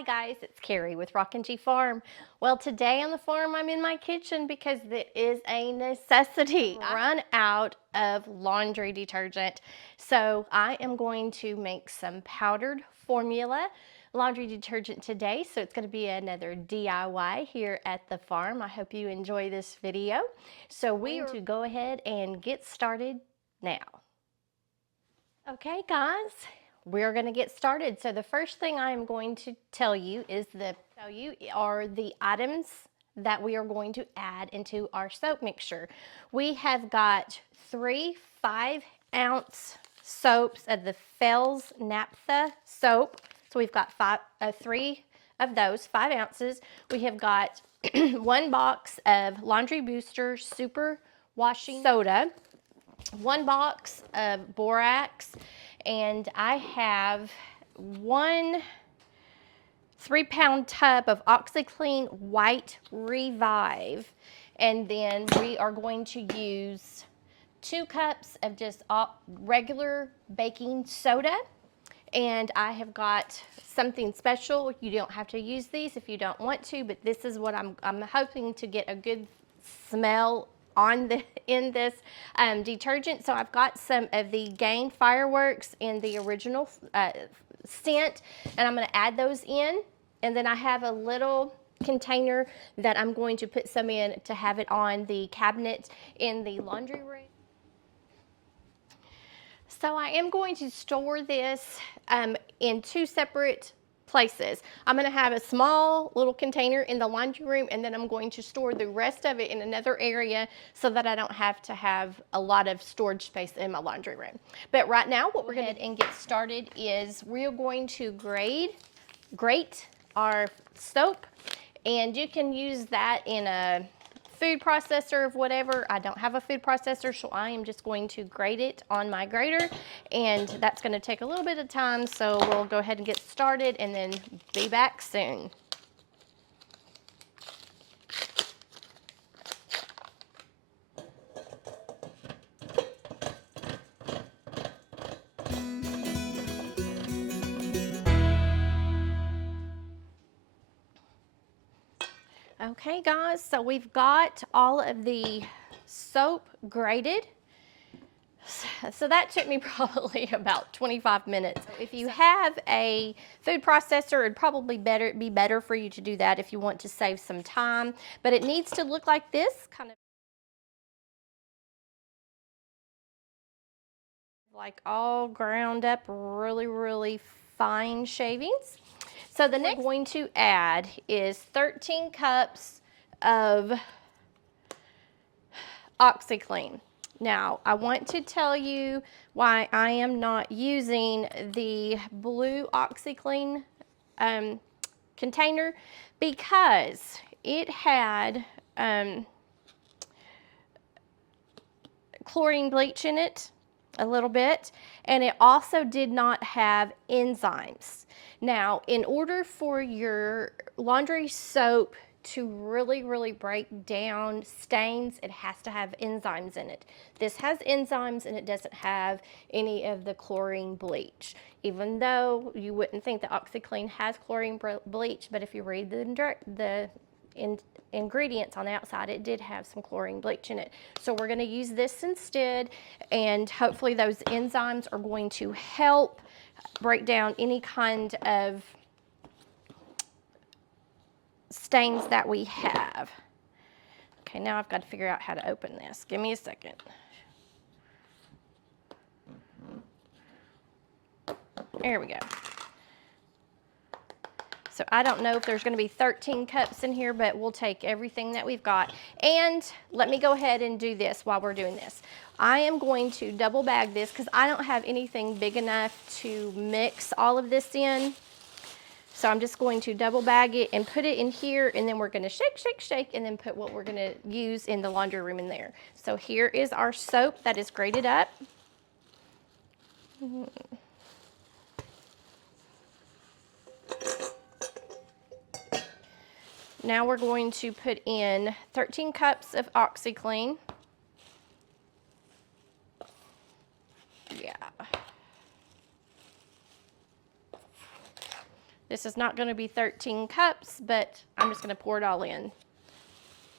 Hi guys, it's Carrie with Rockin' G Farm. Well, today on the farm I'm in my kitchen because it is a necessity. I run out of laundry detergent, so I am going to make some powdered formula laundry detergent today. So it's going to be another DIY here at the farm. I hope you enjoy this video. So we are going to go ahead and get started now. Okay guys, we're going to get started. So the first thing I'm going to tell you are the items that we are going to add into our soap mixture. We have got 3 5-ounce soaps of the Fels-Naptha soap. So we've got 3 of those, 5 ounces. We have got 1 box of Laundry Booster Super Washing Soda, 1 box of Borax, and I have 1 3-pound tub of OxiClean White Revive, and then we are going to use 2 cups of just regular baking soda. And I have got something special. You don't have to use these if you don't want to, but this is what I'm hoping to get a good smell on in this detergent. So I've got some of the Gain Fireworks in the original scent, and I'm going to add those in. And then I have a little container that I'm going to put some in to have it on the cabinet in the laundry room. So I am going to store this in 2 separate places. I'm going to have a small little container in the laundry room, and then I'm going to store the rest of it in another area so that I don't have to have a lot of storage space in my laundry room. But right now what we're going to get started is we're going to grate our soap, and you can use that in a food processor of whatever. I don't have a food processor, so I am just going to grate it on my grater, and that's going to take a little bit of time, so we'll go ahead and get started and then be back soon. Okay guys, so we've got all of the soap grated. So that took me probably about 25 minutes. If you have a food processor, it'd probably be better for you to do that if you want to save some time. But it needs to look like this, kind of like all ground up, really, really fine shavings. So the next we're going to add is 13 cups of OxiClean. Now, I want to tell you why I am not using the blue OxiClean container, because it had chlorine bleach in it a little bit, and it also did not have enzymes. Now, in order for your laundry soap to really, really break down stains, it has to have enzymes in it. This has enzymes, and it doesn't have any of the chlorine bleach. Even though you wouldn't think that OxiClean has chlorine bleach, but if you read the ingredients on the outside, it did have some chlorine bleach in it. So we're going to use this instead, and hopefully those enzymes are going to help break down any kind of stains that we have. Okay, now I've got to figure out how to open this. Give me a second. There we go. So I don't know if there's going to be 13 cups in here, but we'll take everything that we've got. And let me go ahead and do this while we're doing this. I am going to double bag this because I don't have anything big enough to mix all of this in. So I'm just going to double bag it and put it in here, and then we're going to shake, shake, shake, and then put what we're going to use in the laundry room in there. So here is our soap that is grated up. Now we're going to put in 13 cups of OxiClean. Yeah. This is not gonna be 13 cups, but I'm just gonna pour it all in.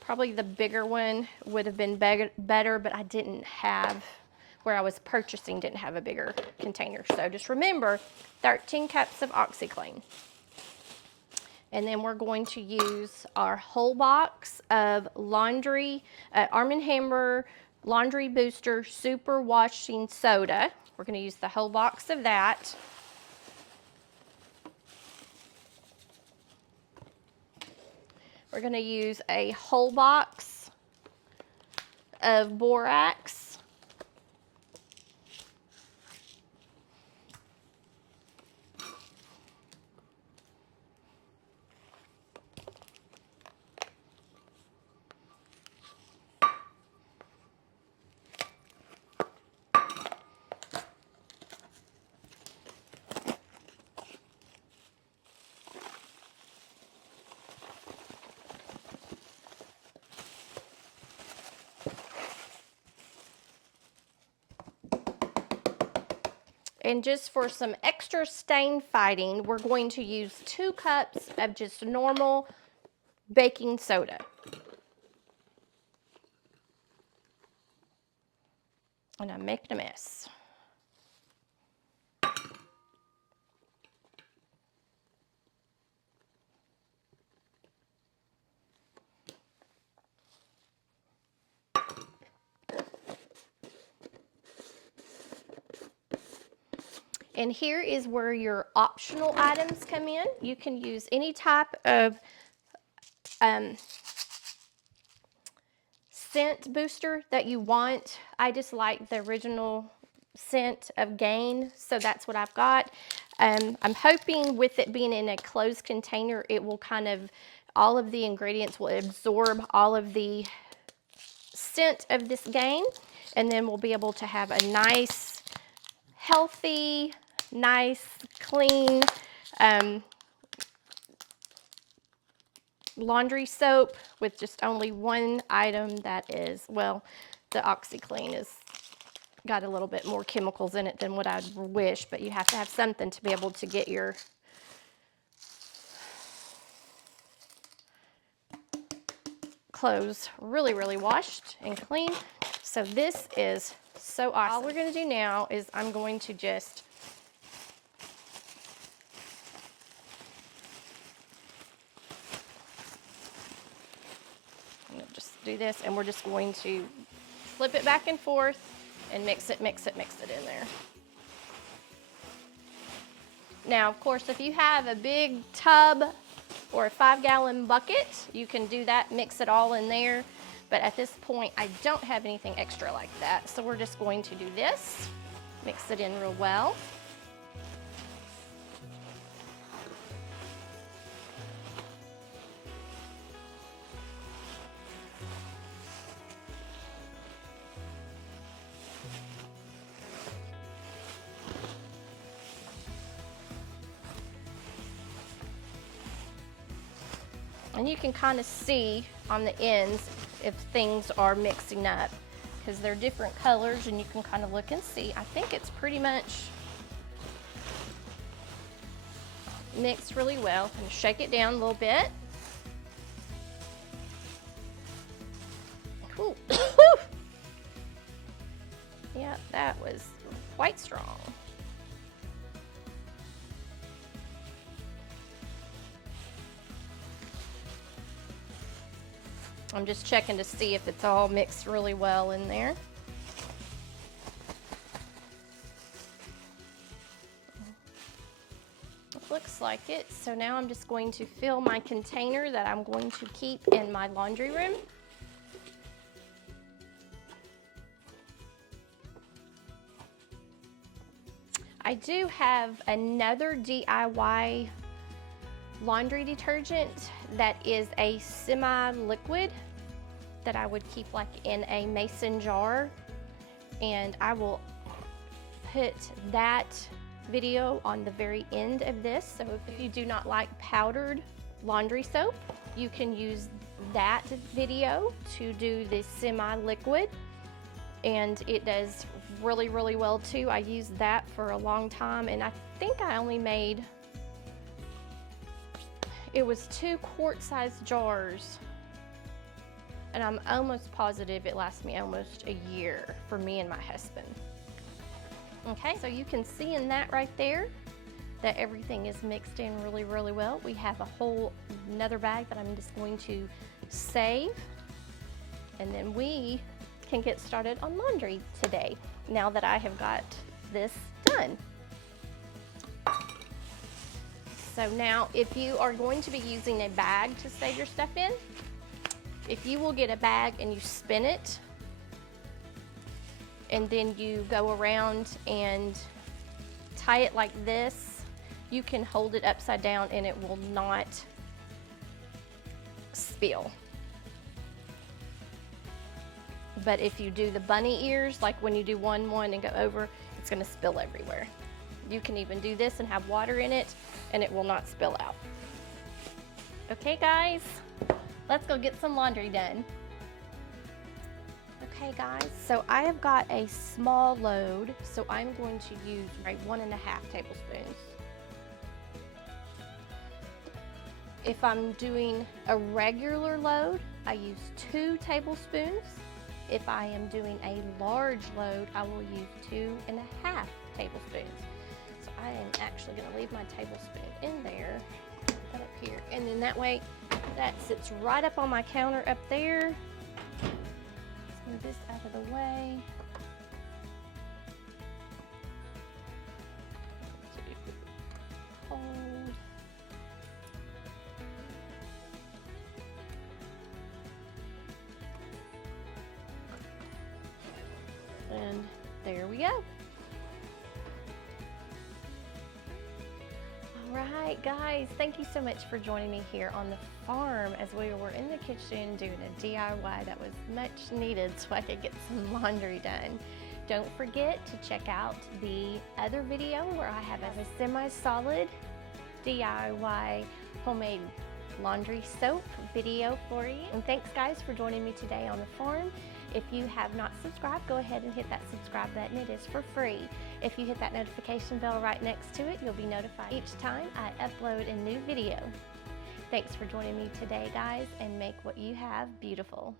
Probably the bigger one would have been better, but I didn't have, where I was purchasing didn't have a bigger container. So just remember, 13 cups of OxiClean. And then we're going to use our whole box of laundry, Arm & Hammer Laundry Booster Super Washing Soda. We're gonna use the whole box of that. We're gonna use a whole box of Borax. And just for some extra stain fighting, we're going to use 2 cups of just normal baking soda. And I'm making a mess. And here is where your optional items come in. You can use any type of scent booster that you want. I just like the original scent of Gain, so that's what I've got. I'm hoping with it being in a closed container, it will kind of, all of the ingredients will absorb all of the scent of this Gain, and then we'll be able to have a nice, healthy, nice, clean laundry soap with just only one item that is, well, the OxiClean is got a little bit more chemicals in it than what I'd wish, but you have to have something to be able to get your clothes really, really washed and clean. So this is so awesome. All we're gonna do now is I'm going to just do this, and we're just going to flip it back and forth and mix it in there. Now, of course, if you have a big tub or a 5-gallon bucket, you can do that, mix it all in there. But at this point, I don't have anything extra like that. So we're just going to do this, mix it in real well. And you can kind of see on the ends if things are mixing up, because they're different colors, and you can kind of look and see. I think it's pretty much mixed really well. And shake it down a little bit. Cool. Yeah, that was quite strong. I'm just checking to see if it's all mixed really well in there. It looks like it. So now I'm just going to fill my container that I'm going to keep in my laundry room. I do have another DIY laundry detergent that is a semi-liquid that I would keep like in a mason jar, and I will put that video on the very end of this. So if you do not like powdered laundry soap, you can use that video to do this semi-liquid, and it does really, really well too. I used that for a long time, and I think I only made It was 2 quart-sized jars. And I'm almost positive it lasts me almost a year for me and my husband. Okay, so you can see in that right there that everything is mixed in really, really well. We have a whole another bag that I'm just going to save, and then we can get started on laundry today, now that I have got this done. So now, if you are going to be using a bag to save your stuff in, if you will get a bag and you spin it, and then you go around and tie it like this, you can hold it upside down and it will not spill. But if you do the bunny ears, like when you do one and go over, it's gonna spill everywhere. You can even do this and have water in it and it will not spill out. Okay guys, let's go get some laundry done. Okay guys, so I have got a small load, so I'm going to use 1.5 tablespoons. If I'm doing a regular load, I use 2 tablespoons. If I am doing a large load, I will use 2.5 tablespoons. So I am actually gonna leave my tablespoon in there, put it up here, and then that way, that sits right up on my counter up there. Move this out of the way. Hold. And there we go. All right, guys, thank you so much for joining me here on the farm as we were in the kitchen doing a DIY that was much needed so I could get some laundry done. Don't forget to check out the other video where I have a semi-solid DIY homemade laundry soap video for you. And thanks guys for joining me today on the farm. If you have not subscribed, go ahead and hit that subscribe button. It is for free. If you hit that notification bell right next to it, you'll be notified each time I upload a new video. Thanks for joining me today, guys, and make what you have beautiful.